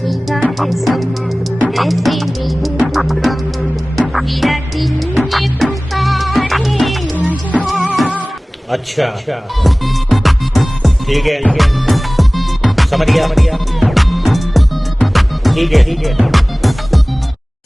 भीगा है समा, ऐसे में हूँ तू कहाँ, मेरा दिल ये पुकारे आजा। अच्छा ठीक है समझ गया ठीक है।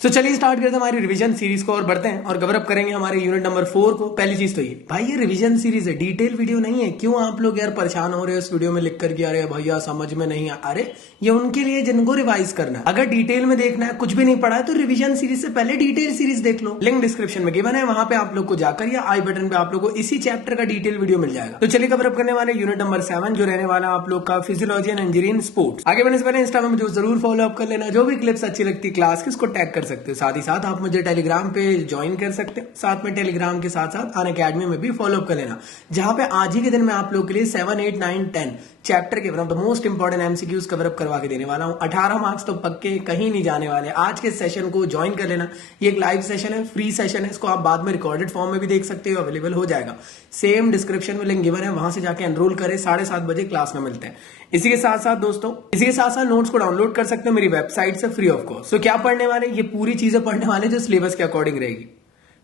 तो चलिए स्टार्ट करते हैं हमारी रिवीजन सीरीज को और बढ़ते हैं और कवर अप करेंगे हमारे यूनिट नंबर 4 को। पहली चीज तो ये भाई, ये रिवीजन सीरीज है, डिटेल वीडियो नहीं है। क्यों आप लोग यार परेशान हो रहे हो इस वीडियो में लिख करके, अरे भैया समझ में नहीं आ, अरे ये उनके लिए जिनको रिवाइज करना है। अगर डिटेल में देखना है, कुछ भी नहीं पढ़ा है, तो रिवीजन सीरीज से पहले डिटेल सीरीज देख लो। लिंक डिस्क्रिप्शन में गिवन है, वहां पे आप लोग को जाकर या आई बटन पे आप लोग को इसी चैप्टर का डिटेल वीडियो मिल जाएगा। तो चलिए कवर अप करने वाले यूनिट नंबर 7 जो रहने वाला आप लोग का physiology and injury in sports. आगे बढ़ने से पहले इंस्टा में मुझे जरूर फॉलो अप कर लेना, जो भी क्लिप्स अच्छी लगती है क्लास की उसको टैग कर सकते हो। साथ ही साथ आप मुझे टेलीग्राम पे ज्वाइन कर सकते हैं, साथ में टेलीग्राम के साथ साथ अनअकैडमी में भी फॉलो अप कर लेना, जहां पे आज ही के दिन मैं आप लोग के लिए 7, 8, 9, 10 चैप्टर के one of the most important MCQs cover up करवा के देने वाला हूं। 18 मार्क्स तो पक्के, कहीं नहीं जाने वाले। आज के सेशन को ज्वाइन कर लेना, ये एक लाइव सेशन है, फ्री सेशन है, इसको आप बाद में रिकॉर्डेड फॉर्म में भी देख सकते हो, अवेलेबल हो जाएगा। सेम डिस्क्रिप्शन में लिंक गिवन है, वहां से जाके एनरोल करें। 7:30 बजे क्लास में मिलते हैं। इसी के साथ साथ दोस्तों, इसी के साथ साथ नोट्स को डाउनलोड कर सकते हो मेरी वेबसाइट से फ्री ऑफ कॉस्ट। तो क्या पढ़ने वाले, ये पूरी चीजें पढ़ने वाले जो सिलेबस के अकॉर्डिंग रहेगी।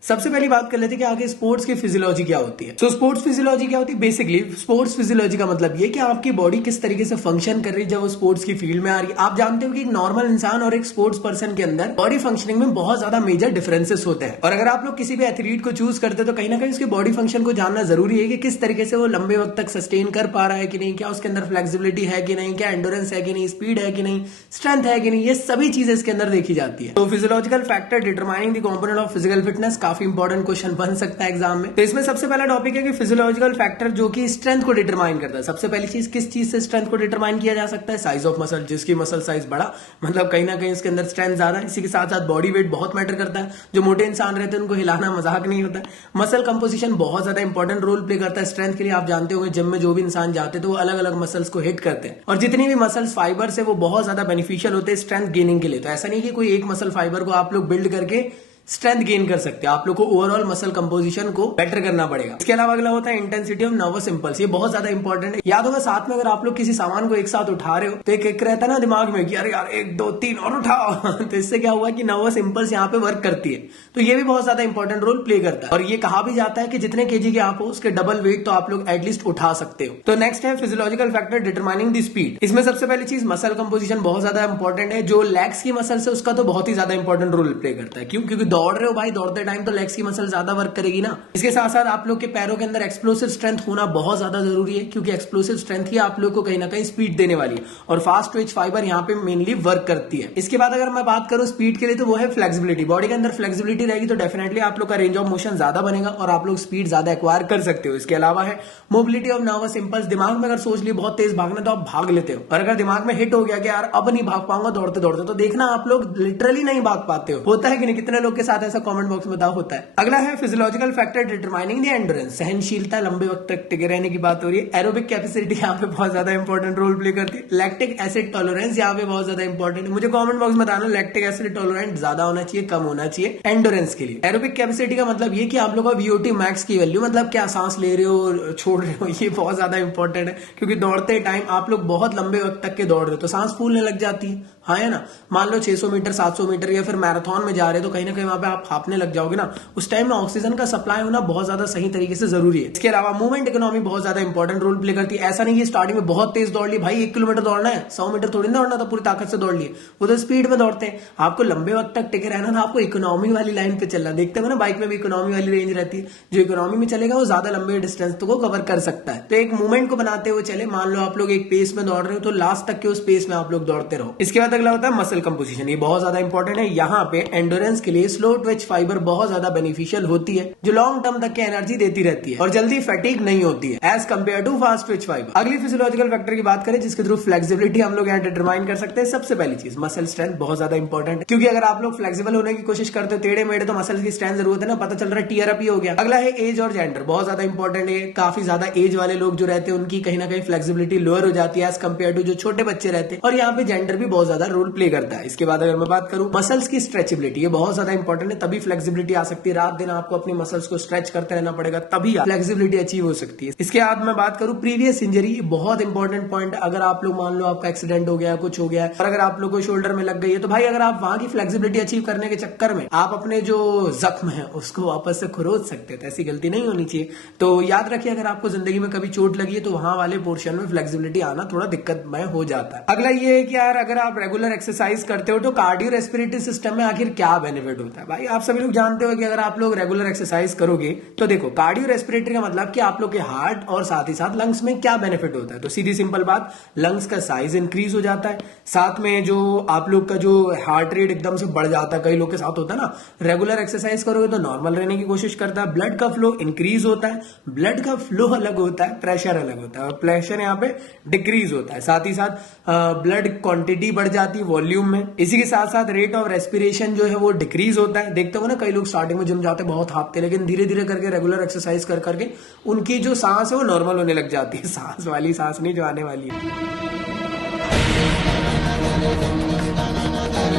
सबसे पहली बात कर लेते हैं कि आगे स्पोर्ट्स की फिजियोलॉजी क्या होती है। तो स्पोर्ट्स फिजियोलॉजी क्या होती है? बेसिकली स्पोर्ट्स फिजियोलॉजी का मतलब ये कि आपकी बॉडी किस तरीके से फंक्शन कर रही है जब वो स्पोर्ट्स की फील्ड में आ रही है। आप जानते हो कि एक नॉर्मल इंसान और एक स्पोर्ट्स पर्सन के अंदर बॉडी फंक्शनिंग में बहुत ज्यादा मेजर डिफरेंसेस होते हैं। और अगर आप लोग किसी भी एथलीट को चूज करते हो तो कहीं ना कहीं उसके बॉडी फंक्शन को जानना जरूरी है कि किस तरीके से वो लंबे वक्त तक सस्टेन कर पा रहा है कि नहीं, क्या उसके अंदर फ्लेक्सिबिलिटी है कि नहीं, क्या एंडोरेंस है कि नहीं, स्पीड है कि नहीं, स्ट्रेंथ है कि नहीं, ये सभी चीजें इसके अंदर देखी जाती है। तो physiological factor determining the component of physical fitness काफी इंपॉर्टेंट क्वेश्चन बन सकता है एग्जाम में। तो इसमें सबसे पहला टॉपिक है कि फिजियोलॉजिकल फैक्टर जो कि स्ट्रेंथ को डिटरमाइन करता है। सबसे पहली चीज, किस चीज से स्ट्रेंथ को डिटरमाइन किया जा सकता है? Size of muscle. जिसकी मसल साइज बड़ा, मतलब कहीं ना कहीं इसके अंदर स्ट्रेंथ ज्यादा है। इसी के साथ साथ बॉडी वेट बहुत मैटर करता है। जो मोटे इंसान रहते हैं उनको हिलाना मजाक नहीं होता है। मसल कंपोजिशन बहुत ज्यादा इंपॉर्टेंट रोल प्ले करता है स्ट्रेंथ के लिए। आप जानते होंगे जिम में जो भी इंसान जाते हैं तो वो अलग अलग मसल्स को हिट करते हैं, और जितनी भी मसल्स फाइबर से वो बहुत ज्यादा बेनिफिशियल होते हैं स्ट्रेंथ गेनिंग के लिए। तो ऐसा नहीं कि कोई एक मसल फाइबर को आप लोग बिल्ड करके स्ट्रेंथ गेन कर सकते हैं, आप लोग को ओवरऑल मसल कंपोजिशन को बेटर करना पड़ेगा। इसके अलावा अगला होता है इंटेंसिटी ऑफ नर्वस इंपल्स। ये बहुत ज्यादा इंपॉर्टेंट है। याद होगा साथ में अगर आप लोग किसी सामान को एक साथ उठा रहे हो तो एक रहता है ना दिमाग में कि अरे यार 1, 2, 3 और उठाओ तो इससे क्या हुआ कि नर्वस इंपल्स यहाँ पे वर्क करती है। तो ये भी बहुत ज्यादा इंपॉर्टेंट रोल प्ले करता है। और ये कहा भी जाता है कि जितने केजी के आप हो उसके डबल वेट तो आप लोग एटलीस्ट उठा सकते हो। तो नेक्स्ट है physiological factor determining the speed. इसमें सबसे पहली चीज मसल कंपोजिशन बहुत ज्यादा इंपॉर्टेंट है। जो लेग्स की मसल है उसका तो बहुत ही ज्यादा इंपॉर्टेंट रोल प्ले करता है। क्यों? क्योंकि दौड़ रहे हो भाई, दौड़ते टाइम तो लेग्स की मसल ज्यादा वर्क करेगी ना। इसके साथ साथ आप लोग के पैरों के अंदर एक्सप्लोसिव स्ट्रेंथ होना बहुत ज्यादा जरूरी है, क्योंकि एक्सप्लोसिव स्ट्रेंथ ही आप लोग को कहीं ना कहीं स्पीड देने वाली है। और फास्ट ट्विच फाइबर यहाँ पे मेनली वर्क करती है। इसके बाद अगर मैं बात करूं स्पीड के लिए तो वो है फ्लेक्सिबिलिटी। बॉडी के अंदर फ्लेक्सिबिलिटी रहेगी तो डेफिनेटली आप लोग का रेंज ऑफ मोशन ज्यादा बनेगा और आप लोग स्पीड ज्यादा एक्वायर कर सकते हो। इसके अलावा है मोबिलिटी ऑफ नर्वस इंपल्स। दिमाग में अगर सोच ली बहुत तेज भागना तो आप भाग लेते हो, और अगर दिमाग में हिट हो गया कि यार अब नहीं भाग पाऊंगा दौड़ते दौड़ते, तो देखना आप लोग लिटरली नहीं भाग पाते हो। होता है कि नहीं? कितने लोग के साथ ऐसा कमेंट बॉक्स में बताओ होता है। अगला है physiological factor determining the endurance. सहनशीलता, लंबे वक्त तक टिके रहने की बात हो रही है। एरोबिक कैपेसिटी यहाँ पे बहुत ज्यादा इंपॉर्टेंट रोल प्ले करती है। लैक्टिक एसिड टॉलरेंस यहाँ पे बहुत ज्यादा इंपॉर्टेंट है। मुझे कमेंट बॉक्स में बताना लैक्टिक एसिड टॉलरेंस ज्यादा होना चाहिए, कम होना चाहिए एंड्योरेंस के लिए। एरोबिक कैपेसिटी का मतलब ये कि आप लोग का वीओटी मैक्स की वैल्यू, मतलब क्या सांस ले रहे हो छोड़ रहे हो, ये बहुत ज्यादा इंपॉर्टेंट है। क्योंकि दौड़ते टाइम आप लोग बहुत लंबे वक्त तक के दौड़ रहे हो तो सांस फूलने लग जाती है। हाँ है ना? मान लो 600 मीटर 700 मीटर या फिर मैराथन में जा रहे हो तो कहीं ना कहीं वहां पे आप हांफने लग जाओगे ना। उस टाइम में ऑक्सीजन का सप्लाई होना बहुत ज्यादा सही तरीके से जरूरी है। इसके अलावा मूवमेंट इकोनॉमी बहुत ज्यादा इंपॉर्टेंट रोल प्ले करती है। ऐसा नहीं कि स्टार्टिंग में बहुत तेज दौड़ ली, भाई 1 किलोमीटर दौड़ना है, 100 मीटर थोड़ी ना दौड़ना था, पूरी ताकत से दौड़ लिए, वो तो स्पीड में दौड़ते हैं। आपको लंबे वक्त तक टिके रहना था, आपको इकोनॉमी वाली लाइन पे चलना। देखते हो ना बाइक में भी इकोनॉमी वाली रेंज रहती है। जो इकोनॉमी में चलेगा वो ज्यादा लंबे डिस्टेंस को कवर कर सकता है। तो एक मूवमेंट को बनाते हुए चले। मान लो आप लोग एक पेस में दौड़ रहे हो तो लास्ट तक के उस पेस में आप लोग दौड़ते रहो। इसके बाद अगला होता है मसल कंपोजिशन। ये बहुत ज्यादा इंपॉर्टेंट है। यहाँ पे एंडोरेंस के लिए स्लो ट्विच फाइबर बहुत ज्यादा बेनिफिशियल होती है, जो लॉन्ग टर्म तक की एनर्जी देती रहती है और जल्दी फैटिग नहीं होती है as compared to fast twitch fibre. अगली फिजियोलॉजिकल फैक्टर की बात करें जिसके थ्रू फ्लेक्सिबिलिटी हम लोग यहाँ डिटरमाइन कर सकते हैं। सबसे पहली चीज मसल स्ट्रेंथ बहुत ज्यादा इंपॉर्टेंट है, क्योंकि अगर आप लोग फ्लेक्सिबल होने की कोशिश करते हो टेढ़े मेढ़े तो मसल की स्ट्रेंथ जरूरत है ना, पता चल रहा है टीयर अप ही हो गया। अगला है एज और जेंडर, बहुत ज्यादा इंपॉर्टेंट है। काफी ज्यादा एज वाले लोग जो रहते हैं उनकी कहीं ना कहीं फ्लेक्सिबिलिटी लोअर हो जाती है एज कंपेयर टू जो छोटे बच्चे रहते हैं, और यहाँ पे जेंडर भी बहुत ज्यादा रोल प्ले करता है। इसके बाद अगर मैं बात करूं मसल्स की स्ट्रेचेबिलिटी, ये बहुत ज्यादा इंपॉर्टेंट है, तभी फ्लेक्सिबिलिटी आ सकती है। रात दिन आपको अपनी मसल्स को स्ट्रेच करते रहना पड़ेगा, तभी फ्लेक्सिबिलिटी अचीव हो सकती है। इसके बाद मैं बात करूं प्रीवियस इंजरी, बहुत इंपॉर्टेंट पॉइंट। अगर आप लोग मान लो आपका एक्सीडेंट हो गया, कुछ हो गया और अगर आप लोग को शोल्डर में लग गई है, तो भाई अगर आप वहां की फ्लेक्सिबिलिटी अचीव करने के चक्कर में आप अपने जो जख्म है उसको वापस से खुरोद सकते हैं, तो ऐसी गलती नहीं होनी चाहिए। तो याद रखिए, अगर आपको जिंदगी में कभी चोट लगी है तो वहां वाले पोर्शन में फ्लेक्सिबिलिटी आना थोड़ा दिक्कतमय हो जाता है। अगला ये है कि यार अगर आप रेगुलर एक्सरसाइज करते हो तो कार्डियो रेस्पिरेटरी सिस्टम में आखिर क्या बेनिफिट होता है। भाई आप सभी लोग जानते हो कि अगर आप लोग रेगुलर एक्सरसाइज करोगे तो देखो, कार्डियो रेस्पिरेटरी का मतलब कि आप लोग के हार्ट और साथ ही साथ लंग्स में क्या बेनिफिट होता है। तो सीधी सिंपल बात, लंग्स का साइज इंक्रीज हो जाता है, साथ में जो आप लोग का जो हार्ट रेट एकदम से बढ़ जाता है, कई लोग के साथ होता है ना। रेगुलर एक्सरसाइज करोगे तो नॉर्मल रहने की कोशिश करता है, ब्लड का फ्लो इंक्रीज होता है। ब्लड का फ्लो अलग होता है, प्रेशर अलग होता है, और प्रेशर यहाँ पे डिक्रीज होता है। साथ ही साथ ब्लड क्वांटिटी बढ़ जाती है वॉल्यूम में। इसी के साथ साथ रेट ऑफ रेस्पिरेशन जो है वो डिक्रीज होता है। देखते हो ना, कई लोग स्टार्टिंग में जिम जाते हैं बहुत हाँफते, लेकिन धीरे धीरे करके रेगुलर एक्सरसाइज कर करके उनकी जो सांस है वो नॉर्मल होने लग जाती है। सांस वाली सांस नहीं जो आने वाली है।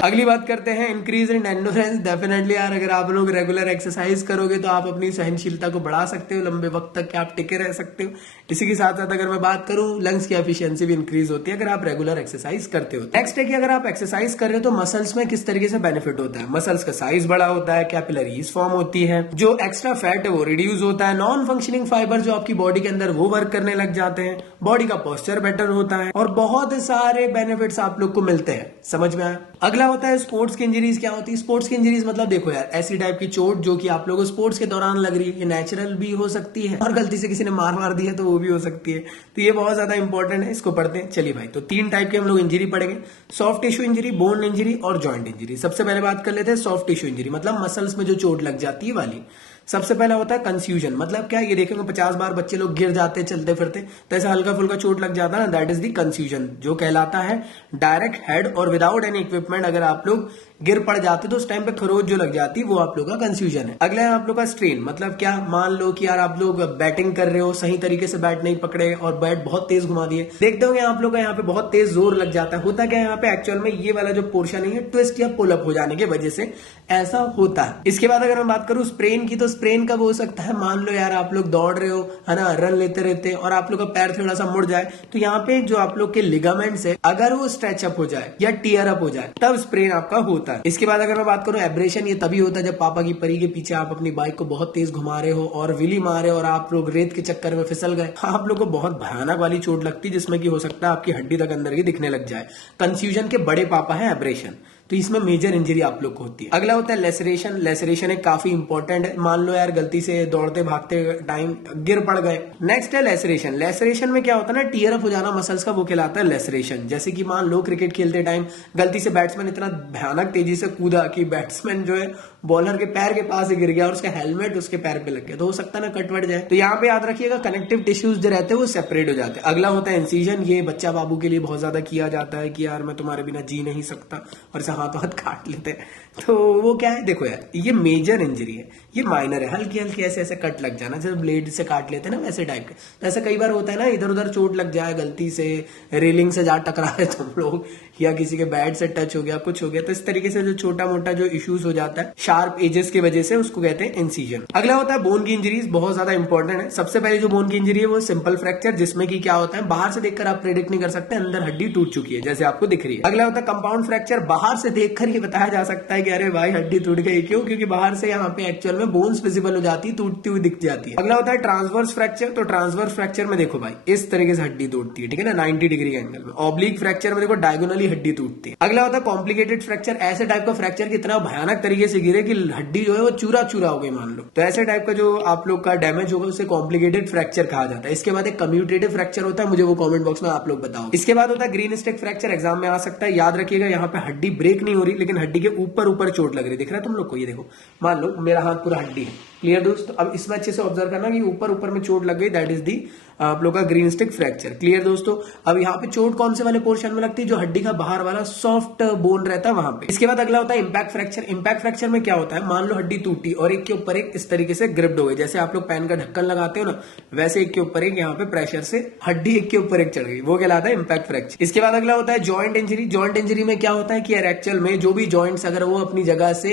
अगली बात करते हैं इंक्रीज इन एंडोरेंस। डेफिनेटली यार, अगर आप लोग रेगुलर एक्सरसाइज करोगे तो आप अपनी सहनशीलता को बढ़ा सकते हो, लंबे वक्त तक आप टिके रह सकते हो। इसी के साथ साथ अगर मैं बात करूं, लंग्स की एफिशिएंसी भी इंक्रीज होती है अगर आप रेगुलर एक्सरसाइज करते हो। नेक्स्ट है कि अगर आप एक्सरसाइज कर रहे हो तो मसल्स में किस तरीके से बेनिफिट होता है। मसल्स का साइज बड़ा होता है, कैपिलरीज फॉर्म होती है, जो एक्स्ट्रा फैट है वो रिड्यूस होता है, नॉन फंक्शनिंग फाइबर जो आपकी बॉडी के अंदर वो वर्क करने लग जाते हैं, बॉडी का पोस्चर बेटर होता है और बहुत सारे बेनिफिट्स आप लोग को मिलते हैं। समझ में आया। अगला होता है स्पोर्ट्स की इंजरीज। क्या होती है स्पोर्ट्स की इंजरीज? मतलब देखो यार, ऐसी टाइप की चोट जो कि आप लोगों को स्पोर्ट्स के दौरान लग रही है, ये नेचुरल भी हो सकती है और गलती से किसी ने मार दिया तो वो भी हो सकती है। तो ये बहुत ज्यादा इंपॉर्टेंट है, इसको पढ़ते हैं। चलिए भाई, तो 3 टाइप के हम लोग इंजरी पढ़ेंगे, soft tissue injury, bone injury और जॉइंट इंजरी। सबसे पहले बात कर लेते हैं सॉफ्ट टिश्यू इंजरी, मतलब मसल्स में जो चोट लग जाती है वाली। सबसे पहला होता है कंफ्यूजन। मतलब क्या, ये देखेंगे 50 बार बच्चे लोग गिर जाते हैं चलते फिरते, तो ऐसा हल्का फुल्का चोट लग जाता है ना, दैट इज द कंफ्यूजन, जो कहलाता है डायरेक्ट हेड और विदाउट एनी इक्विपमेंट अगर आप लोग गिर पड़ जाते तो उस टाइम पे खरोच जो लग जाती है वो आप लोग का कंफ्यूजन है। अगला है आप लोग का स्ट्रेन। मतलब क्या, मान लो कि यार आप लोग बैटिंग कर रहे हो, सही तरीके से बैट नहीं पकड़े और बैट बहुत तेज घुमा दिए, देखते होंगे आप लोग का यहाँ पे बहुत तेज जोर लग जाता है। होता क्या है यहाँ पे एक्चुअल में, ये वाला जो पोर्शन है ट्विस्ट या पुल अप हो जाने की वजह से ऐसा होता है। इसके बाद अगर मैं बात करूं स्प्रेन की, तो स्प्रेन कब हो सकता है? मान लो यार आप लोग दौड़ रहे हो, है ना, रन लेते रहते और आप लोग का पैर थोड़ा सा मुड़ जाए, तो यहाँ पे जो आप लोग के लिगामेंट्स है अगर वो स्ट्रेच अप हो जाए या टीयर अप हो जाए, तब स्प्रेन आपका होता है। इसके बाद अगर मैं बात करूं एब्रेशन, ये तभी होता है जब पापा की परी के पीछे आप अपनी बाइक को बहुत तेज घुमा रहे हो और व्हीली मारे और आप लोग रेत के चक्कर में फिसल गए, आप लोग को बहुत भयानक वाली चोट लगती है, जिसमें कि हो सकता है आपकी हड्डी तक अंदर की दिखने लग जाए। कंफ्यूजन के बड़े पापा है एब्रेशन, तो इसमें मेजर इंजरी आप लोग को होती है। अगला होता है लेसरेशन। लेसरेशन एक काफी इंपॉर्टेंट है, मान लो यार गलती से दौड़ते भागते टाइम गिर पड़ गए। नेक्स्ट है लेसरेशन। लेसरेशन में क्या होता है ना, टीयर अप हो जाना मसल्स का, वो कहलाता है लेसरेशन। जैसे कि मान लो क्रिकेट खेलते टाइम गलती से बैट्समैन इतना भयानक तेजी से कूदा कि बैट्समैन जो है बॉलर के पैर के पास ही गिर गया और उसका हेलमेट उसके पैर पे लग गया, तो हो सकता है ना कटवट जाए। तो यहाँ पे याद रखिएगा कनेक्टिव टिश्यूज जो रहते हैं वो सेपरेट हो जाते हैं। अगला होता है इंसिजन। ये बच्चा बाबू के लिए बहुत ज्यादा किया जाता है कि यार मैं तुम्हारे बिना जी नहीं सकता, और इसे हाथ काट लेते हैं। तो वो क्या है, देखो यार ये मेजर इंजरी है, ये माइनर है, हल्की हल्की ऐसे ऐसे कट लग जाना, जैसे ब्लेड से काट लेते हैं ना वैसे टाइप के। तो ऐसा कई बार होता है ना, इधर उधर चोट लग जाए, गलती से रेलिंग से जा टकरा रहे तुम लोग, या किसी के बैट से टच हो गया, कुछ हो गया, तो इस तरीके से जो छोटा मोटा जो इश्यूज हो जाता है शार्प एजेस की वजह से, उसको कहते हैं इंसिजन। अगला होता है बोन की इंजरीज, बहुत ज्यादा इंपॉर्टेंट है। सबसे पहले जो बोन की इंजरी है वो सिंपल फ्रैक्चर, जिसमें कि क्या होता है, बाहर से देखकर आप प्रेडिक्ट नहीं कर सकते अंदर हड्डी टूट चुकी है, जैसे आपको दिख रही है। अगला होता है कंपाउंड फ्रैक्चर। बाहर से देखकर ये बताया जा सकता है कि अरे भाई हड्डी टूट गई, क्यों? क्योंकि बाहर से यहाँ पे एक्चुअल में बोन्स विजिबल हो जाती है, टूटती हुई दिख जाती है। अगला होता है ट्रांसवर्स फ्रैक्चर। तो ट्रांसवर्स फ्रैक्चर में देखो भाई इस तरीके से हड्डी टूटती है, ठीक है ना, 90 डिग्री एंगल में। ऑब्लिक फ्रैक्चर में देखो डायगोनली हड्डी टूटती है। अगला होता है कॉम्प्लिकेटेड फ्रैक्चर। ऐसे टाइप का फ्रैक्चर कि इतना भयानक तरीके से गिरे कि हड्डी जो है वो चूरा चूरा हो गई मान लो, तो ऐसे टाइप का जो आप लोग का डैमेज होगा उसे कॉम्प्लिकेटेड फ्रैक्चर कहा जाता है। इसके बाद एक कम्यूटेटिव फ्रैक्चर होता है, मुझे वो कमेंट बॉक्स में आप लोग बताओ। इसके बाद होता है ग्रीन स्टिक फ्रैक्चर, एग्जाम में आ सकता है। याद रखिएगा यहाँ पे हड्डी ब्रेक नहीं हो रही, लेकिन हड्डी के ऊपर ऊपर चोट लग रही है, दिख रहा है तुम लोग को? ये देखो, मान लो मेरा हाथ पूरा हड्डी है, क्लियर दोस्त? अब इसमें अच्छे से ऑब्जर्व करना कि ऊपर ऊपर में चोट लग गई, दैट इज दी आप लोग का ग्रीन स्टिक फ्रैक्चर। क्लियर दोस्तों। अब यहाँ पे चोट कौन से वाले पोर्शन में लगती है, जो हड्डी का बाहर वाला सॉफ्ट बोन रहता है वहां पे। इसके बाद अगला होता है इंपैक्ट फ्रैक्चर। इंपैक्ट फ्रैक्चर में क्या होता है, मान लो हड्डी टूटी और एक के ऊपर एक इस तरीके से ग्रिप्ड हो गई, जैसे आप लोग पेन का ढक्कन लगाते हो ना, वैसे एक के ऊपर एक यहाँ पे प्रेशर से हड्डी एक के ऊपर एक चढ़ गई, वो कहलाता है इंपैक्ट फ्रैक्चर। इसके बाद अगला होता है जॉइंट इंजरी। जॉइंट इंजरी में क्या होता है कि यार एक्चुअल में जो भी जॉइंट्स अगर वो अपनी जगह से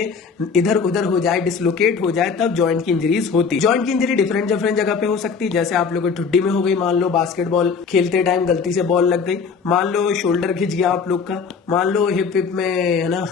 इधर उधर हो जाए, डिसलोकेट हो जाए, तब जॉइंट की इंजरीज होती है। जॉइंट की इंजरी डिफरेंट जगह पे हो सकती है, जैसे आप लोग की ठुड्डी में हो गई, मान लो बास्केटबॉल खेलते टाइम गलती से बॉल लग गई, मान लो शोल्डर खिंच गया आप लोग का, मान लो हिप में है ना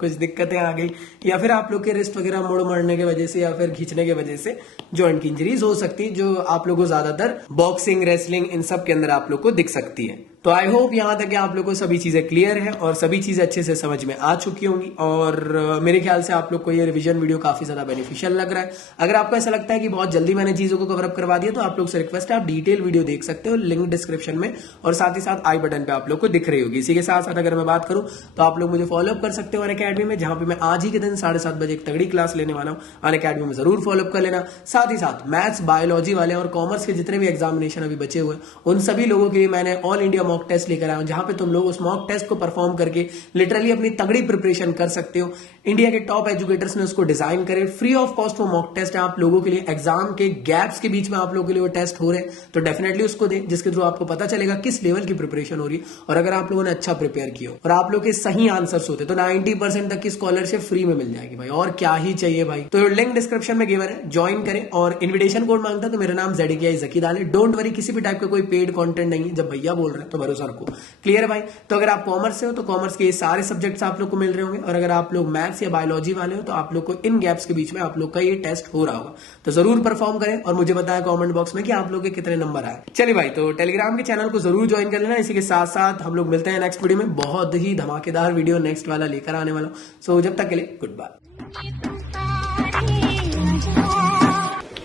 कुछ दिक्कतें आ गई, या फिर आप लोग के रिस्ट वगैरह मुड़ मड़ने की वजह से या फिर खींचने की वजह से जॉइंट की इंजरीज हो सकती है, जो आप लोग को ज्यादातर बॉक्सिंग, रेसलिंग, इन सब के अंदर आप लोग को दिख सकती है। तो आई होप यहां तक आप लोग को सभी चीजें क्लियर है और सभी चीजें अच्छे से समझ में आ चुकी होंगी, और मेरे ख्याल से आप लोग को ये रिवीजन वीडियो काफी ज्यादा बेनिफिशियल लग रहा है। अगर आपको ऐसा लगता है कि बहुत जल्दी मैंने चीजों को कवर अप करवा दिया, तो आप लोग से रिक्वेस्ट है, आप डिटेल वीडियो देख सकते हो, लिंक डिस्क्रिप्शन में और साथ ही साथ आई बटन पे आप लोग को दिख रही होगी। इसी के साथ साथ अगर मैं बात करूं तो आप लोग मुझे फॉलो अप कर सकते हो अनअकैडमी में, जहां पे मैं आज ही के दिन 7:30 बजे एक तगड़ी क्लास लेने वाला हूं। अनअकैडमी में जरूर फॉलो अप कर लेना। साथ ही साथ मैथ्स, बायोलॉजी वाले और कॉमर्स के जितने भी एग्जामिनेशन अभी बचे हुए, उन सभी लोगों के लिए मैंने ऑल इंडिया मॉक टेस्ट लेकर आया हूं, जहां पे तुम लोग उस मॉक टेस्ट को परफॉर्म करके लिटरली अपनी तगड़ी प्रिपरेशन कर सकते हो। इंडिया के टॉप एजुकेटर्स ने उसको डिजाइन करे, फ्री ऑफ कॉस्ट वो मॉक टेस्ट है आप लोगों के लिए। एग्जाम के गैप्स के बीच में आप लोगों के लिए वो टेस्ट हो रहे हैं, तो डेफिनेटली उसको दें, जिसके थ्रू आपको पता चलेगा किस लेवल की प्रिपरेशन हो रही है। और अगर आप लोगों ने अच्छा प्रिपेयर किया और आप लोग के सही आंसर्स होते, तो 90% तक की स्कॉलरशिप फ्री में मिल जाएगी भाई, और क्या ही चाहिए भाई। तो लिंक डिस्क्रिप्शन में गिवन है, ज्वाइन करें। और इन्विटेशन कोड मांगता है तो मेरा नाम ZKI ज़की डाले। डोंट वरी, किसी भी टाइप का कोई पेड कंटेंट नहीं है, जब भैया बोल रहे हैं तो भरोसा रखो। क्लियर है भाई। तो अगर आप कॉमर्स से हो तो कॉमर्स के ये सारे सब्जेक्ट्स आप लोग को मिल रहे होंगे, और अगर आप लोग मैथ्स या बायोलॉजी वाले हो तो आप लोग को इन गैप्स के बीच में आप लोग का ये टेस्ट हो रहा होगा। तो जरूर परफॉर्म करें और मुझे बताएं कमेंट बॉक्स में कि आप लोग के कितने नंबर आए। चलिए भाई, तो टेलीग्राम के चैनल को जरूर ज्वाइन कर लेना। इसी के साथ साथ हम लोग मिलते हैं नेक्स्ट वीडियो में, बहुत ही धमाकेदार वीडियो नेक्स्ट वाला लेकर आने वाला हूं। सो जब तक के लिए गुड बाय।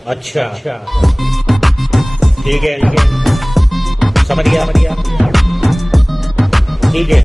अच्छा, ठीक है, समझ गया, ठीक है।